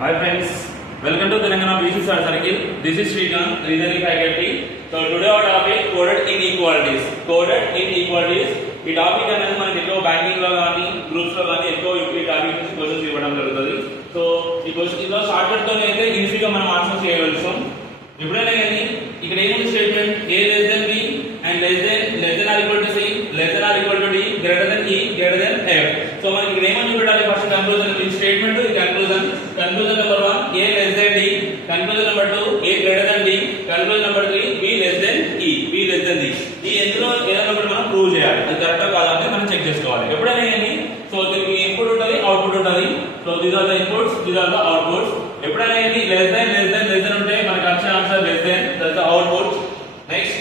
Hi friends, welcome to Telangana BC Circle. This is Srikanth, reasoning faculty. So today our topic coded inequalities. Coded inequalities. ఈ టాపిక్ అనేది మనకి ఎక్కువ బ్యాంకింగ్ లో కానీ గ్రూప్స్ లో కానీ ఎక్కువ ఈ టాపిక్ నుంచి క్వశ్చన్స్ ఇవ్వడం జరుగుతుంది. సో ఈ క్వశ్చన్ ఇలా షార్ట్ కట్ తోనే అయితే ఈజీగా మనం ఆన్సర్ చేయగలుగుతాం. ఎప్పుడైనా కానీ ఇక్కడ ఏముంది statement a less than b and less than or equal to c less than or equal to d greater than e greater than f. So మనకి ఇక్కడ ఏమని చూడాలి ఫస్ట్ కంక్లూజన్ ఈ స్టేట్మెంట్ ఈ conclusion number 1 a less than d, conclusion number 2 a greater than d, conclusion number 3 b less than e, b less than d. ఈ ఎందులో ఏదైనా ఒకటి మనం ప్రూవ్ చేయాలి, అది కరెక్టా కాదా అని మనం చెక్ చేసుకోవాలి. ఎప్పుడైనా కానీ సో దీనికి ఇన్పుట్ ఉంటుంది అవుట్పుట్ ఉంటుంది. So these are the inputs, these are the outputs. ఎప్పుడైనా కానీ లెస్ దెన్ ఉంటే మనకి వచ్చే answer less than, that's the output. Next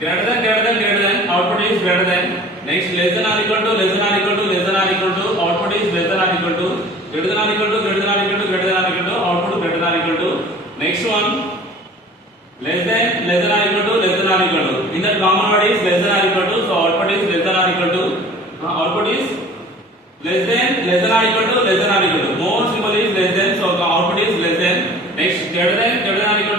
greater than output is greater than. Next less than or equal to output is less than or equal to greater than or equal to output greater than or equal to. Next one less than or equal to in that common word is less than or equal to, so output is less than or equal to output is less than or equal to more symbol is less than, so output is less than. Next greater than or equal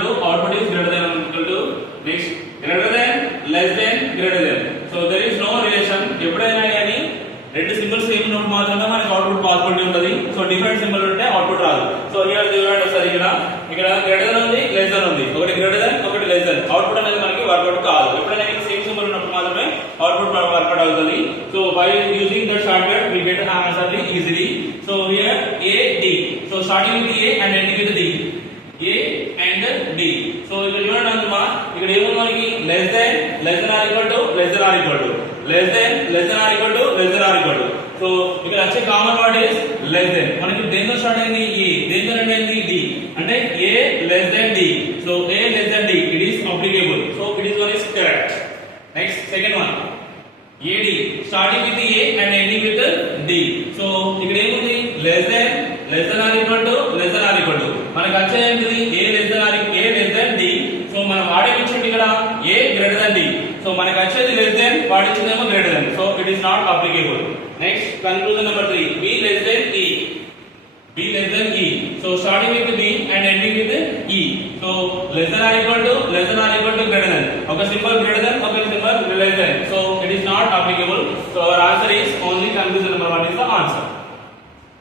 to output is greater than or equal to. Next greater than less than greater than, so there is no relation. ఎప్పుడైనా కానీ రెండు symbols same ఉన్నప్పుడు మాత్రమే మనకి output possibility ఉంటుంది. So different symbol ఉంటే అవుట్పుట్ రాదు. So here చూడండి ఒకసారి, ఇక్కడ గ్రేటర్ దెన్ ఉంది, లెస్ దెన్ ఉంది, ఒకటి గ్రేటర్ దెన్ ఒకటి లెస్ దెన్, అవుట్పుట్ అనేది మనకి వర్కౌట్ కాదు. ఎప్పుడైనా సేమ్ సింబల్ ఉన్నప్పుడు మాత్రమే అవుట్పుట్ వర్కౌట్ అవుతుంది. So by using that short cut we get an answer easily. So here a d, so starting with a and ending with d, a and d. So ఇక్కడ చూడండి అమ్మా, ఇక్కడ ఏముంది మనకి less than or equal to less than or equal to. So ఇక్కడ వచ్చే common word is less than. మనకి దేంతో స్టార్ట్ అయింది e, దేంతో ఎండ్ అయింది d, అంటే a less than d. So a less than d, it is applicable, so it is one is correct. Next second one ad, starting with a and ending with d. So ఇక్కడ ఏముంది less than or equal to మనకి వచ్చే ఏంటిది a less than d. So మనం వాడేమిచ్చింది ఇక్కడ a greater than d, so మనకి వచ్చేది less than, వాడిచ్చిందేమో greater than, so it is not applicable. Next conclusion number 3 b less than e, so starting with b and ending with e. so less than or equal to greater than, okay symbol greater than, okay symbol less than, so it is not applicable. So our answer is only conclusion number 1 is the answer.